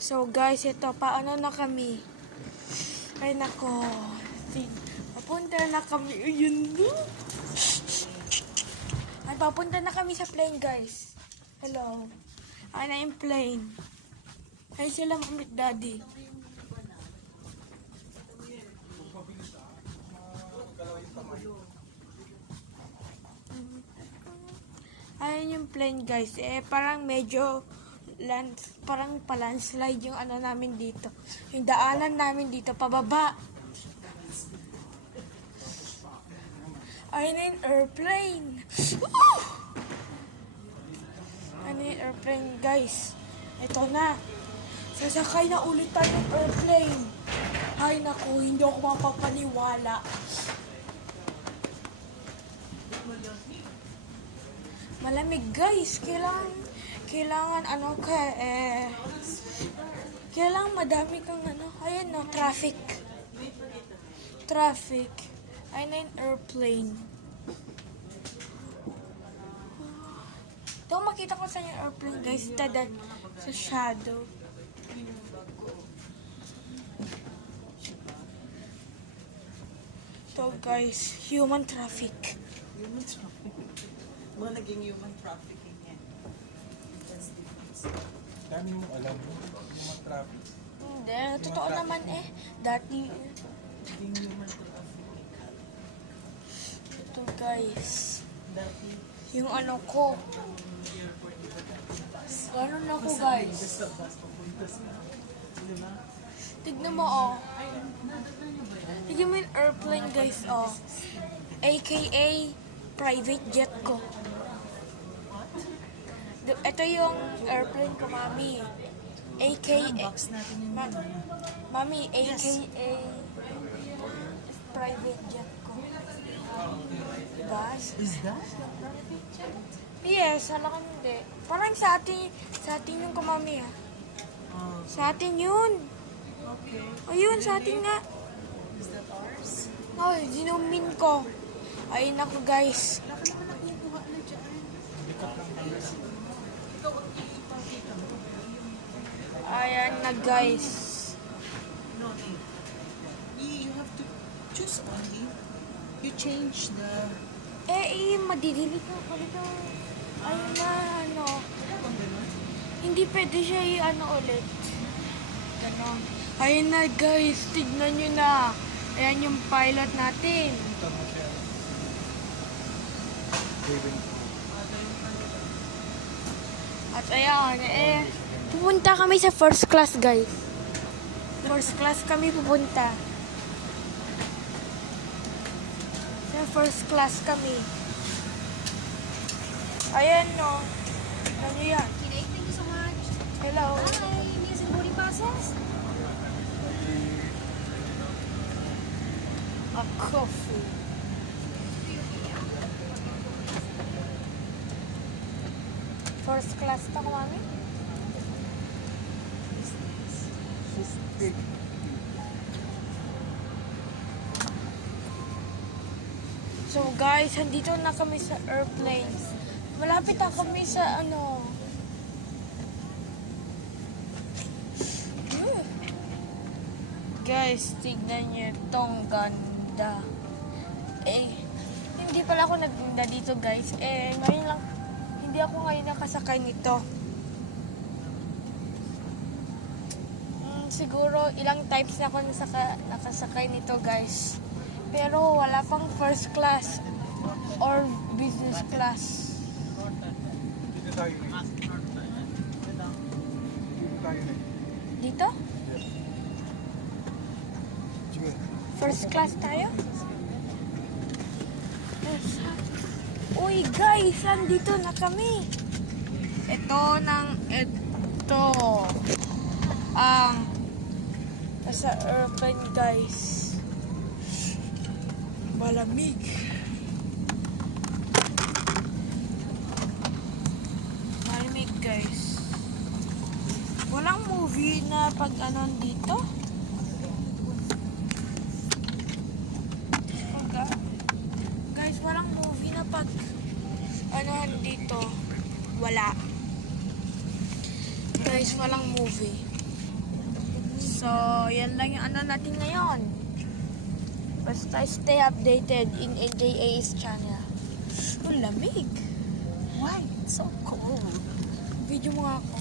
So guys, ito, paano na kami? Ay nako, papunta na kami. Ayun na. Ay, papunta na kami sa plane guys. Hello. Ay na yung plane. Ay sila mami at daddy. Ayun yung plane guys. Parang medyo parang pa-landslide yung ano namin dito. Yung daanan namin dito pababa. Ayun na yung airplane. Woo! Ano yung airplane guys? Ito na. Sasakay na ulit tayo ng airplane. Ay naku, hindi ako mapapaniwala. Malamig guys, kailangan ano kailangan madami kang ano, ayun no, traffic. Ayun na yung airplane. Ito makita ko sa yung airplane guys, tada sa shadow. Ito guys, human traffic. Human trafficking. Mga naging human trafficking yan. That's difference. Dami mo alam mo, mga traffic. Hindi, totoo naman dati. Naging human trafficking. Ito guys, Dati. yung ano ko. Ganun ako guys. Basta bus papunta sa. Diba? Tignan mo oh. Tignan mo yung airplane guys oh. AKA private jet ko. Ito yung airplane ko, mami. AKA Box natin yung mami, AKA private jet ko. Diba? Is that your private jet? Yes, alam ko hindi. Parang sa atin yung kumami ah. Oh, Sa atin yun. okay. O yun, sa atin nga. Is that ours? Ay, zinumin ko. Ayun ako guys. Wala ka naman nakukuha na dyan. Ikaw ang ipapita mo. Ayan na guys. No, you have to choose only. You change the... Madidilit na ako dito. Ayun na, ano. Hindi pwede siya i-ano ulit. Ganon. Ayun na guys, tignan nyo na. Ayan yung pilot natin. Ito mo siya. David. At ayan, pupunta kami sa first class guys. First class kami pupunta. Sa first class kami. Ayan no. Tignan nyo yan. Kinig, thank you so much. Hello. Hi, these are boarding passes. A coffee. First class to ko, mami? She's big. So guys, andito na kami sa airplane. Malapit na kami sa ano. Guys, tignan nyo itong ganda. Hindi pala ako nagpunta dito guys. Ngayon lang, hindi ako ngayon nakasakay nito. Siguro ilang times na ako nakasakay nito guys. Pero wala pang first class or business class. Dito tayo na. Dito tayo na. Dito? Sige. First class tayo? Uy guys, andito na kami. Ito ang nasa airplane guys. Malamig. Malamig guys. Walang movie na pag ano dito. Guys, walang movie na pag ano dito. Wala. Guys, walang movie. So, yan lang yung ano natin ngayon. Basta stay updated in AJA's channel. Oh, lamig. Why? It's so cold. Video mo nga ako.